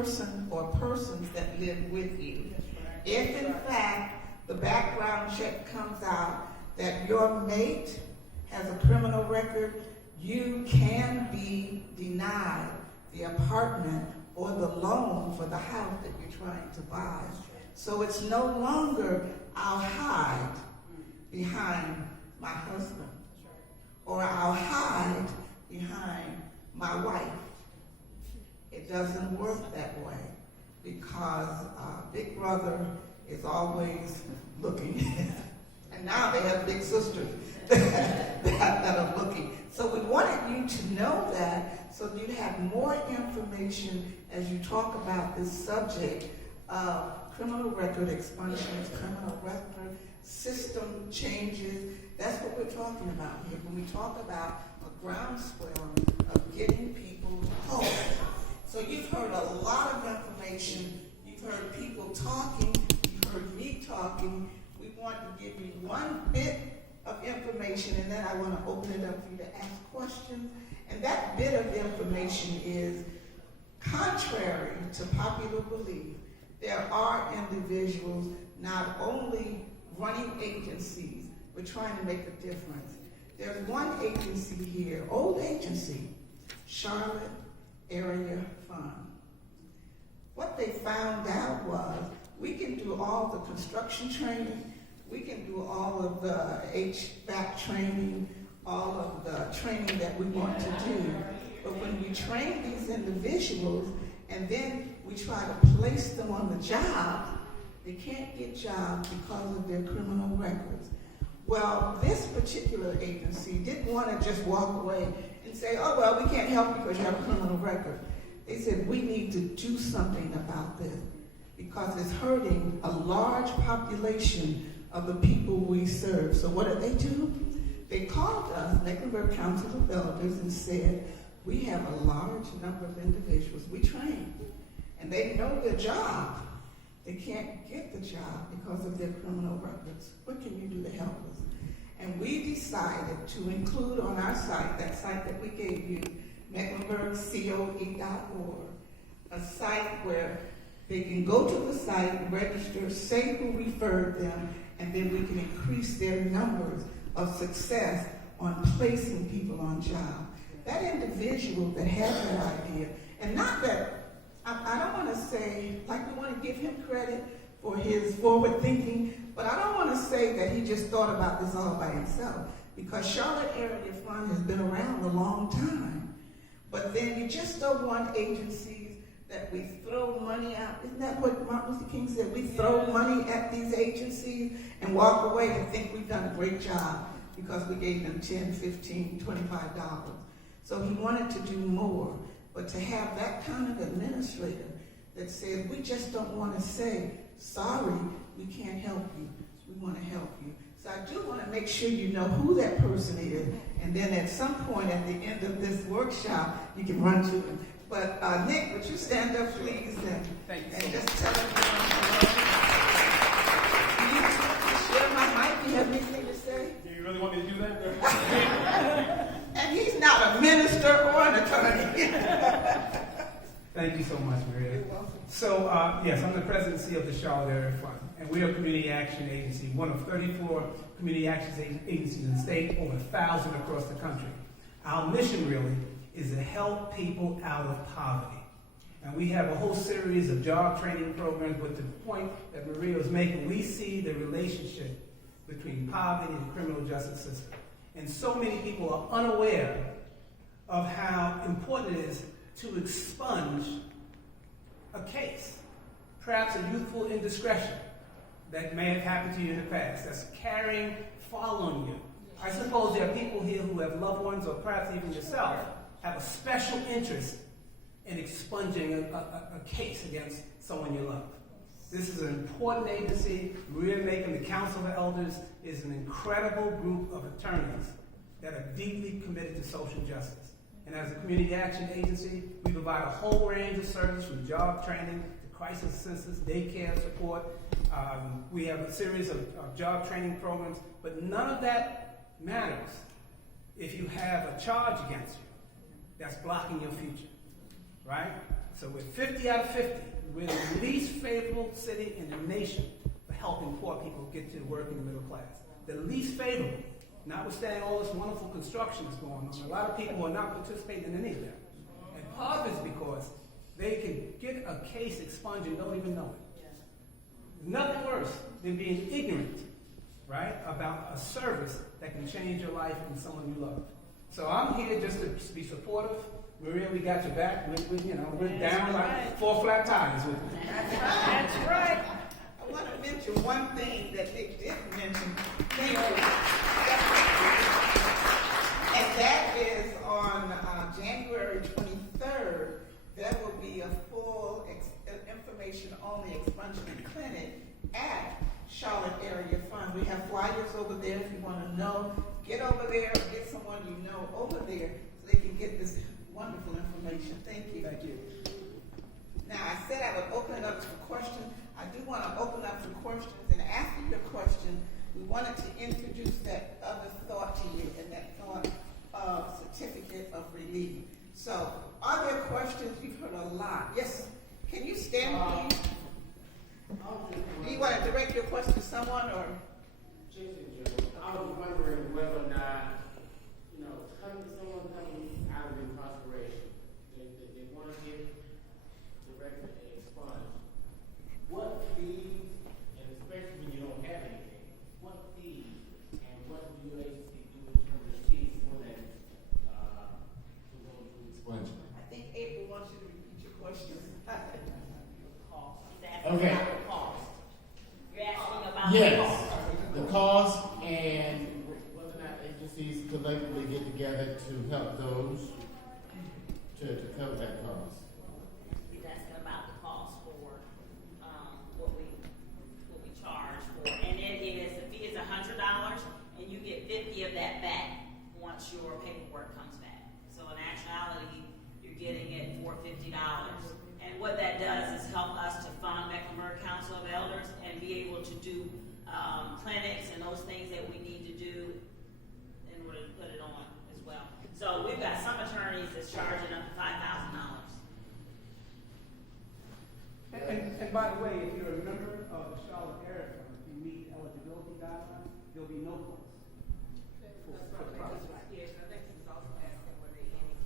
person or persons that live with you. If in fact the background check comes out that your mate has a criminal record, you can be denied the apartment or the loan for the house that you're trying to buy. So it's no longer I'll hide behind my husband, or I'll hide behind my wife. It doesn't work that way, because Big Brother is always looking. And now they have big sisters that are looking. So we wanted you to know that, so you have more information as you talk about this subject of criminal record expungements, criminal record system changes. That's what we're talking about here when we talk about a groundswell of getting people home. So you've heard a lot of information. You've heard people talking. You've heard me talking. We want to give you one bit of information, and then I want to open it up for you to ask questions. And that bit of information is, contrary to popular belief, there are individuals not only running agencies, but trying to make a difference. There's one agency here, old agency, Charlotte Area Fund. What they found out was we can do all the construction training, we can do all of the HVAC training, all of the training that we want to do. But when we train these individuals and then we try to place them on the job, they can't get jobs because of their criminal records. Well, this particular agency didn't want to just walk away and say, oh, well, we can't help you because you have a criminal record. They said, we need to do something about this because it's hurting a large population of the people we serve. So what did they do? They called us, Mecklenburg Council of Elders, and said, we have a large number of individuals we train, and they know their job. They can't get the job because of their criminal records. What can you do to help us? And we decided to include on our site, that site that we gave you, mecklenburgcoe.org, a site where they can go to the site, register, say who referred them, and then we can increase their numbers of success on placing people on jobs. That individual that had that idea, and not that, I don't want to say, like we want to give him credit for his forward thinking, but I don't want to say that he just thought about this all by himself, because Charlotte Area Fund has been around a long time. But then you just don't want agencies that we throw money out. Isn't that what Martin Luther King said? We throw money at these agencies and walk away and think we've done a great job because we gave them $10, $15, $25. So he wanted to do more. But to have that kind of administrator that says, we just don't want to say, sorry, we can't help you. We want to help you. So I do want to make sure you know who that person is. And then at some point at the end of this workshop, you can run to him. But Nick, would you stand up, please, and just tell them can you share my mic? Do you have anything to say? Do you really want me to do that? And he's not a minister or an attorney. Thank you so much, Maria. You're welcome. So, yes, I'm the presidency of the Charlotte Area Fund, and we are a community action agency, one of 34 community action agencies in the state, over 1,000 across the country. Our mission really is to help people out of poverty. And we have a whole series of job training programs, but to the point that Maria was making, we see the relationship between poverty and the criminal justice system. And so many people are unaware of how important it is to expunge a case, perhaps a youthful indiscretion that may have happened to you in the past, that's carrying, following you. I suppose there are people here who have loved ones, or perhaps even yourself, have a special interest in expunging a case against someone you love. This is an important agency. Maria Macon, the Council of Elders, is an incredible group of attorneys that are deeply committed to social justice. And as a community action agency, we provide a whole range of services from job training to crisis assistance, daycare support. We have a series of job training programs, but none of that matters if you have a charge against you that's blocking your future, right? So we're 50 out of 50. We're the least favorable city in the nation for helping poor people get to work in the middle class. The least favorable, notwithstanding all this wonderful construction that's going on. A lot of people are not participating in any of that. And part of it is because they can get a case expunged and don't even know it. There's nothing worse than being ignorant, right, about a service that can change your life and someone you love. So I'm here just to be supportive. Maria, we got your back. We're down like 4 flat tires with you. That's right. I want to mention one thing that Nick didn't mention. Thank you. And that is on January 23rd, there will be a full information-only expungement clinic at Charlotte Area Fund. We have flyers over there if you want to know. Get over there or get someone you know over there so they can get this wonderful information. Thank you. Thank you. Now, I said I would open it up for questions. I do want to open up for questions. And after your question, we wanted to introduce that other thought to you, and that thought of certificate of relief. So, are there questions? You've heard a lot. Yes. Can you stand, please? Do you want to direct your question to someone, or? I was wondering whether or not, someone coming out of incarceration, they want to get directed and expunged. What fees, and especially when you don't have anything, what fees and what do your agency do in terms of fees for that to go to expungement? I think April wants you to repeat your question. Okay. You're asking about Yes, the cost and whether or not agencies collectively get together to help those to cover that cost. He's asking about the cost for what we charge for, and the fee is $100, and you get 50 of that back once your paperwork comes back. So in actuality, you're getting it for $50. And what that does is help us to fund Mecklenburg Council of Elders and be able to do clinics and those things that we need to do in order to put it on as well. So we've got some attorneys that's charging up to $5,000. And by the way, if you're a member of the Charlotte Area Fund, if you meet eligibility guidelines, there'll be no cost for the process. Yes, I think she was also asking were there any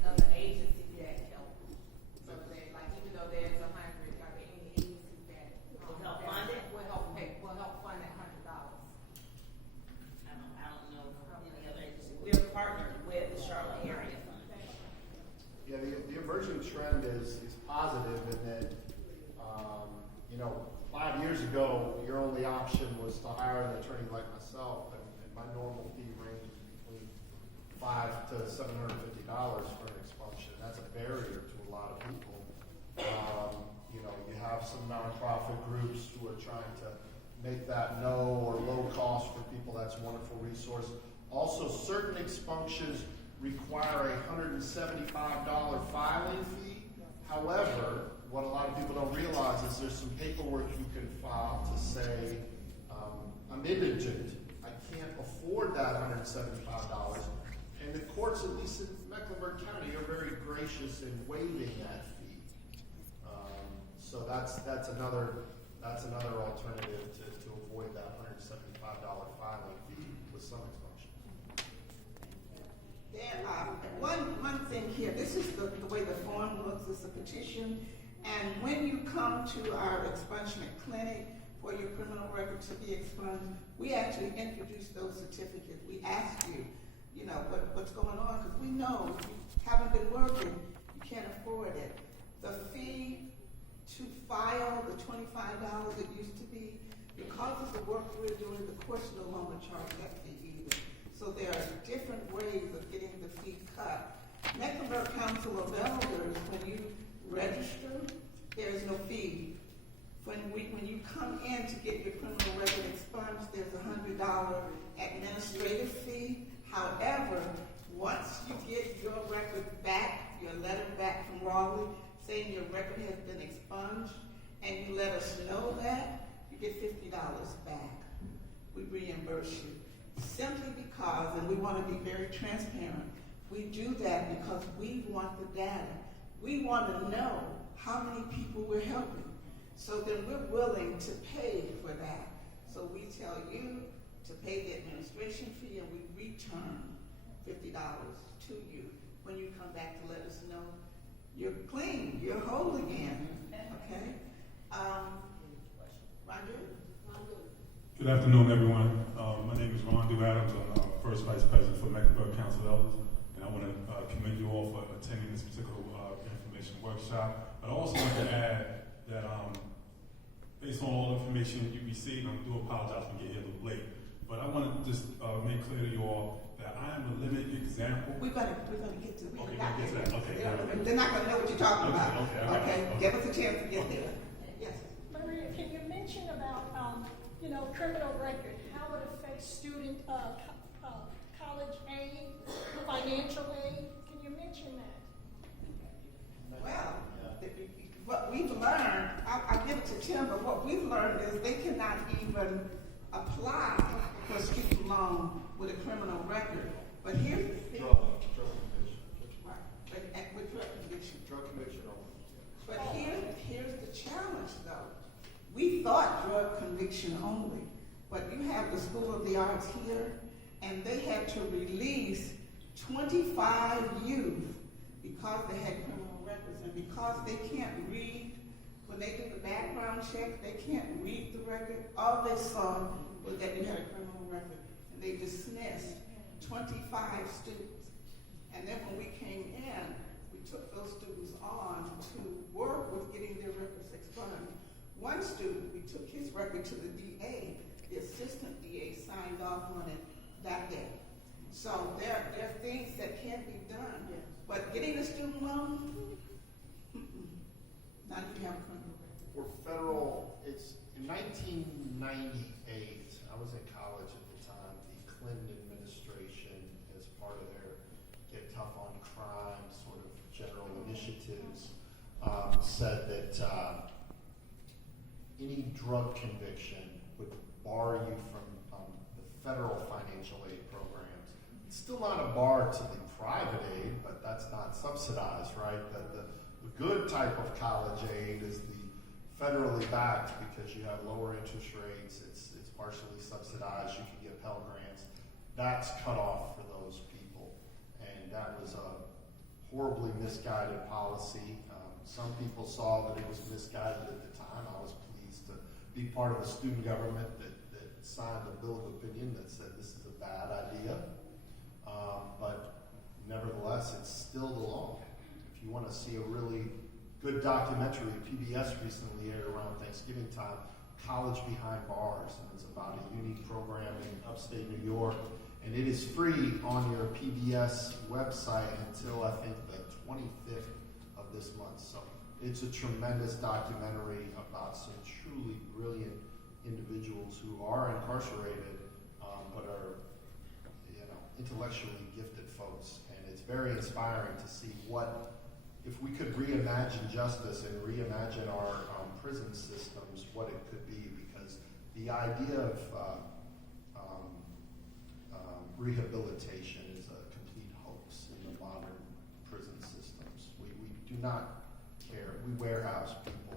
other agencies that help. So that, like, even though there's 100, are there any agencies that Will help fund it? will help fund that $100? I don't know any other agency. We're partnered with the Charlotte Area Fund. Yeah, the emerging trend is positive in that, 5 years ago, your only option was to hire an attorney like myself, and my normal fee ranges between $500 to $750 for an expunction. That's a barrier to a lot of people. You have some nonprofit groups who are trying to make that no or low cost for people. That's a wonderful resource. Also, certain expunctions require a $175 filing fee. However, what a lot of people don't realize is there's some paperwork you can file to say, I'm indigent. I can't afford that $175. And the courts, at least in Mecklenburg County, are very gracious in waiving that fee. So that's another alternative to avoid that $175 filing fee with some expunctions. One thing here, this is the way the form looks. It's a petition, and when you come to our expungement clinic for your criminal record to be expunged, we actually introduce those certificates. We ask you, what's going on, because we know if you haven't been working, you can't afford it. The fee to file, the $25 it used to be, because of the work we're doing, the courts no longer charge that fee either. So there are different ways of getting the fee cut. Mecklenburg Council of Elders, when you register, there is no fee. When you come in to get your criminal record expunged, there's a $100 administrative fee. However, once you get your record back, your letter back from Raleigh, saying your record has been expunged, and you let us know that, you get $50 back. We reimburse you. Simply because, and we want to be very transparent, we do that because we want the data. We want to know how many people we're helping. So then we're willing to pay for that. So we tell you to pay the administration fee and we return $50 to you when you come back to let us know you're clean, you're whole again, okay? Roger? Good afternoon, everyone. My name is Ron Adams. I'm the first vice president for Mecklenburg Council of Elders, and I want to commend you all for attending this particular information workshop. But I also want to add that based on all the information you received, I do apologize for getting here a little late, but I want to just make clear to you all that I am a living example. We're gonna get to it. Okay, we're gonna get to that. Okay. They're not gonna know what you're talking about. Okay. Give us a chance to get there. Yes. Maria, can you mention about, criminal record, how it affects student, college aid, financial aid? Can you mention that? Well, what we've learned, I'll give it to Tim, but what we've learned is they cannot even apply for a student loan with a criminal record. But here's the thing. Drug conviction. Right, with drug conviction. Drug conviction only. But here's the challenge, though. We thought drug conviction only, but you have the School of the Arts here, and they had to release 25 youth because they had criminal records, and because they can't read, when they did the background check, they can't read the record. All they saw was that you had a criminal record, and they dismissed 25 students. And then when we came in, we took those students on to work with getting their records expunged. One student, we took his record to the DA. The assistant DA signed off on it that day. So there are things that can be done. But getting a student loan, not if you have a criminal record. For federal, it's in 1998, I was in college at the time, the Clinton administration, as part of their Get Tough on Crime sort of general initiatives, said that any drug conviction would bar you from the federal financial aid programs. It's still not a bar to the private aid, but that's not subsidized, right? The good type of college aid is the federally backed because you have lower interest rates, it's partially subsidized, you can get Pell Grants. That's cut off for those people. And that was a horribly misguided policy. Some people saw that it was misguided at the time. I was pleased to be part of a student government that signed a bill of opinion that said this is a bad idea. But nevertheless, it's still the law. If you want to see a really good documentary, PBS recently aired around Thanksgiving time, College Behind Bars, and it's about a unique program in upstate New York, and it is free on your PBS website until I think the 25th of this month. So it's a tremendous documentary about some truly brilliant individuals who are incarcerated, but are intellectually gifted folks, and it's very inspiring to see what, if we could reimagine justice and reimagine our prison systems, what it could be, because the idea of rehabilitation is a complete hoax in the modern prison systems. We do not care. We warehouse people.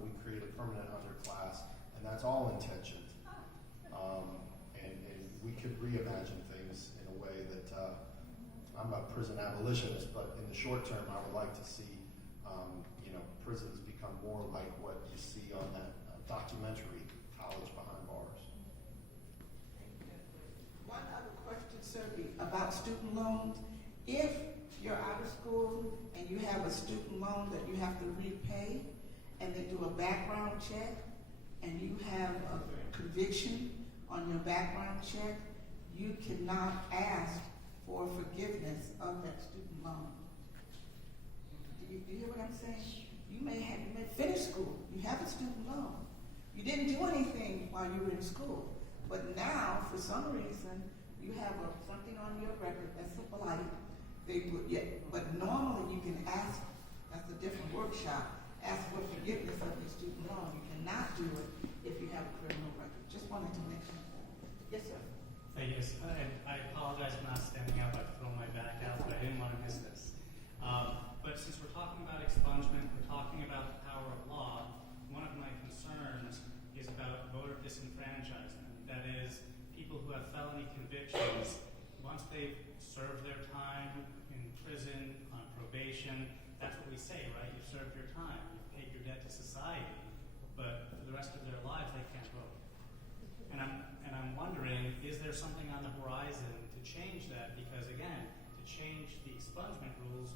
We create a permanent underclass, and that's all intentioned. And we could reimagine things in a way that I'm a prison abolitionist, but in the short term, I would like to see prisons become more like what you see on that documentary, College Behind Bars. One other question, sir, about student loans. If you're out of school and you have a student loan that you have to repay, and they do a background check, and you have a conviction on your background check, you cannot ask for forgiveness of that student loan. Do you hear what I'm saying? You may finish school. You have a student loan. You didn't do anything while you were in school, but now, for some reason, you have something on your record that's a blight. But normally you can ask. That's a different workshop. Ask for forgiveness of your student loan. You cannot do it if you have a criminal record. Just wanted to mention that. Yes, sir. Yes, I apologize for not standing up. I've thrown my back out, but I didn't want to miss this. But talking about the power of law, one of my concerns is about voter disenfranchisement. That is, people who have felony convictions, once they've served their time in prison, on probation, that's what we say, right? You've served your time, you've paid your debt to society, but for the rest of their lives, they can't vote. And I'm wondering, is there something on the horizon to change that? Because again, to change the expungement rules,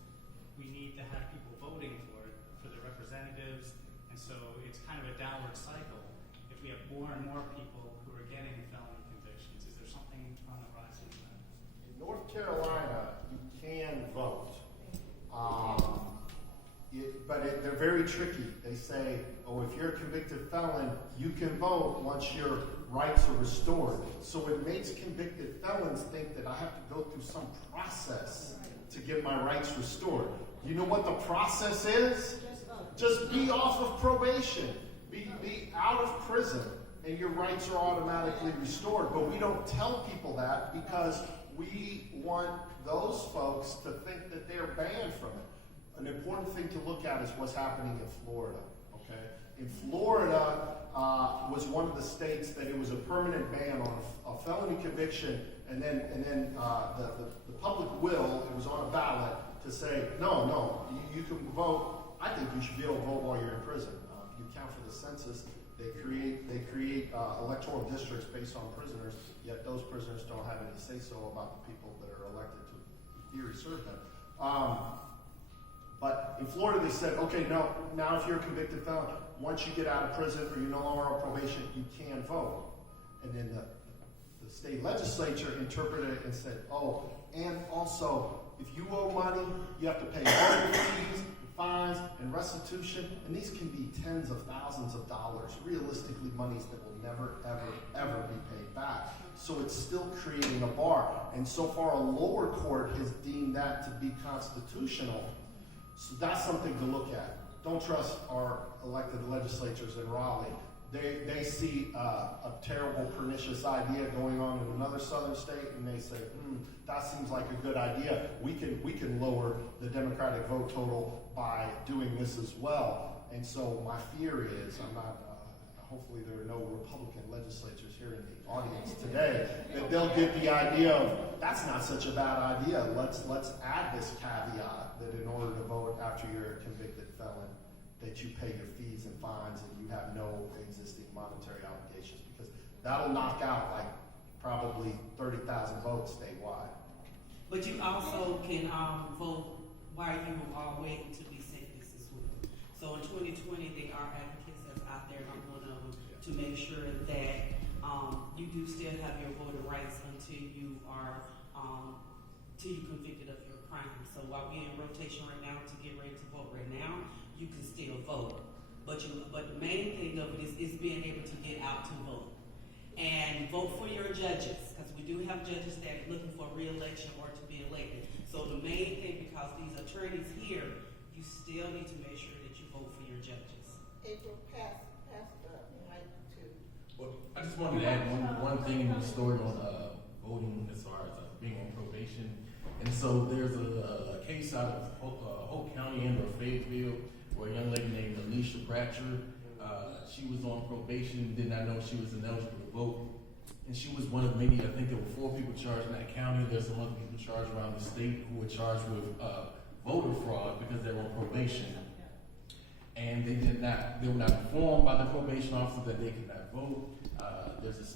we need to have people voting for the representatives, and so it's kind of a downward cycle. If we have more and more people who are getting felony convictions, is there something on the horizon for that? In North Carolina, you can vote. They're very tricky. They say, oh, if you're a convicted felon, you can vote once your rights are restored. So it makes convicted felons think that I have to go through some process to get my rights restored. You know what the process is? Just be off of probation. Be out of prison, and your rights are automatically restored. But we don't tell people that because we want those folks to think that they're banned from it. An important thing to look at is what's happening in Florida. Okay, in Florida was one of the states that it was a permanent ban on a felony conviction, and then the public will, it was on a ballot to say no, you can vote. I think you should be able to vote while you're in prison. You count for the census. They create electoral districts based on prisoners. Yet those prisoners don't have any say so about the people that are elected to, in theory, serve them. But in Florida, they said, okay, no, now if you're a convicted felon, once you get out of prison or you're no longer on probation, you can vote. And then the state legislature interpreted it and said, oh, and also, if you owe money, you have to pay lawyer fees, fines, and restitution, and these can be tens of thousands of dollars, realistically monies that will never, ever be paid back. So it's still creating a bar. And so far, a lower court has deemed that to be constitutional. So that's something to look at. Don't trust our elected legislatures in Raleigh. They see a terrible, pernicious idea going on in another southern state, and they say, that seems like a good idea. We can lower the Democratic vote total by doing this as well. And so my fear is, hopefully there are no Republican legislators here in the audience today, that they'll get the idea of, that's not such a bad idea. Let's add this caveat that in order to vote after you're a convicted felon, that you pay your fees and fines and you have no existing monetary obligations, because that'll knock out like probably 30,000 votes statewide. But you also can vote while you are waiting to be sentenced as well. So in 2020, there are advocates that's out there, and I'm one of them, to make sure that you do still have your voting rights until you are convicted of your crime. So while we're in rotation right now to get ready to vote right now, you can still vote. But the main thing of it is being able to get out to vote. And vote for your judges, because we do have judges that are looking for re-election or to be elected. So the main thing, because these attorneys here, you still need to make sure that you vote for your judges. April, pass the mic to. Well, I just wanted to add one thing in the story on voting as far as being on probation. And so there's a case out of Hope County and or Fayetteville where a young lady named Alicia Bratcher, she was on probation, did not know she was ineligible to vote. And she was one of many, I think there were 4 people charged in that county. There's some other people charged around the state who were charged with voter fraud because they were on probation. And they were not informed by the probation officer that they could not vote. There's a